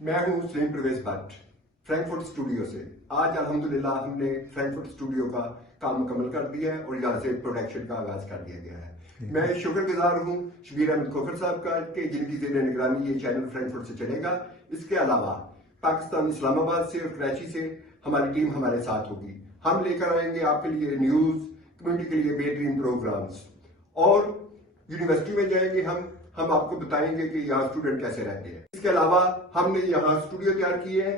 मैं हूं Salim Parvez Bhatt, Frankfurt studio से। आज अल्हम्दुलिल्लाह हमने फ्रैंकफर्ट स्टूडियो का काम मुकम्मल कर दिया है और यहाँ से प्रोडक्शन का आगाज कर दिया गया है। मैं शुक्रगुजार हूँ शबीर अहमद खोखर साहब का कि जिनकी ज़ेर निगरानी ये चैनल फ्रैंकफर्ट से चलेगा। इसके अलावा पाकिस्तान इस्लामाबाद से और कराची से हमारी टीम हमारे साथ होगी। हम लेकर आएंगे आपके लिए न्यूज़, कम्युनिटी के लिए बेहतरीन प्रोग्राम्स, और यूनिवर्सिटी में जाएंगे हम आपको बताएंगे कि यहाँ स्टूडेंट कैसे रहते हैं। इसके अलावा हमने यहाँ स्टूडियो तैयार किए हैं।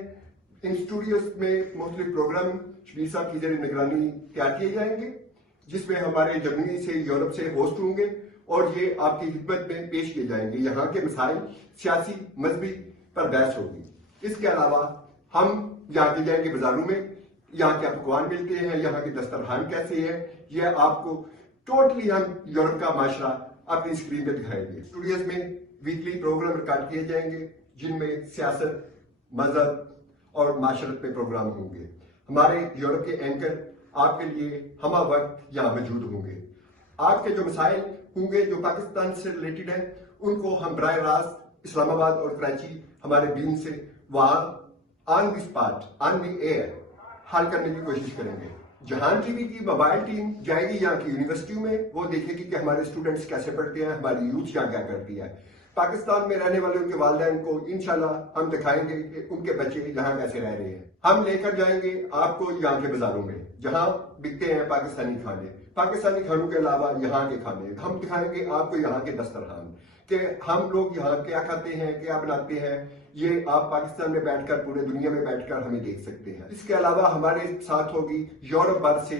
इन स्टूडियोज में मुख्तलिफ प्रोग्राम शबीर साहब की ज़ेर निगरानी तैयार किए जाएंगे, जिसमें हमारे जर्मनी से, यूरोप से होस्ट होंगे और ये आपकी खिदमत में पेश किए जाएंगे। यहाँ के मसाइल सियासी मजहबी पर बहस होगी। इसके अलावा हम यहाँ के जाएंगे बाजारों में, यहाँ के पकवान मिलते हैं, यहाँ के दस्तरखान कैसे है, यह आपको टोटली हम यूरोप का माशरा अपनी स्क्रीन पे दिखाएंगे। स्टूडियोज में वीकली प्रोग्राम रिकॉर्ड किए जाएंगे जिनमें सियासत, मजहब और माशरत पे प्रोग्राम होंगे। हमारे यूरोप के एंकर आपके लिए हम वक्त यहाँ मौजूद होंगे। आज के जो मसाइल होंगे जो पाकिस्तान से रिलेटेड है, उनको हम बराह रास्त इस्लामाबाद और कराची हमारे बीन से वहाँ on the spot, on the air हल करने की कोशिश करेंगे। जहान टीवी की मोबाइल टीम जाएगी यहाँ की यूनिवर्सिटियों में, वो देखेगी कि हमारे स्टूडेंट्स कैसे पढ़ते हैं, हमारी यूथ यहाँ क्या करती है। पाकिस्तान में रहने वाले उनके वालिदैन को इंशाल्लाह हम दिखाएंगे कि उनके बच्चे यहाँ कैसे रह रहे हैं। हम लेकर जाएंगे आपको यहाँ के बाजारों में जहाँ बिकते हैं पाकिस्तानी खाने, पाकिस्तानी खानों के अलावा यहाँ के खाने। हम दिखाएंगे आपको यहाँ के दस्तरखान कि हम लोग यहाँ क्या खाते हैं, क्या बनाते हैं। ये आप पाकिस्तान में बैठकर, पूरे दुनिया में बैठकर हमें देख सकते हैं। इसके अलावा हमारे साथ होगी यूरोप भर से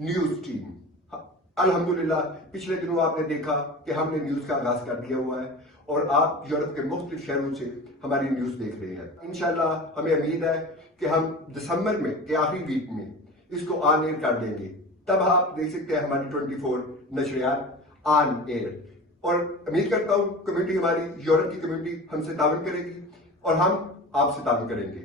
न्यूज टीम। अल्हम्दुलिल्लाह पिछले दिनों आपने देखा कि हमने न्यूज का आगाज कर दिया हुआ है और आप यूरोप के मुख्तलिफ शहरों से हमारी न्यूज देख रहे हैं। इंशाल्लाह हमें उम्मीद है कि हम दिसंबर में के आखिरी वीक में इसको ऑन एयर कर देंगे। तब आप देख सकते हैं हमारी 24 नशरियात ऑन एयर। और उम्मीद करता हूँ कम्युनिटी, हमारी यूरोप की कम्युनिटी हमसे ताउन करेगी और हम आपसे ताउन करेंगे।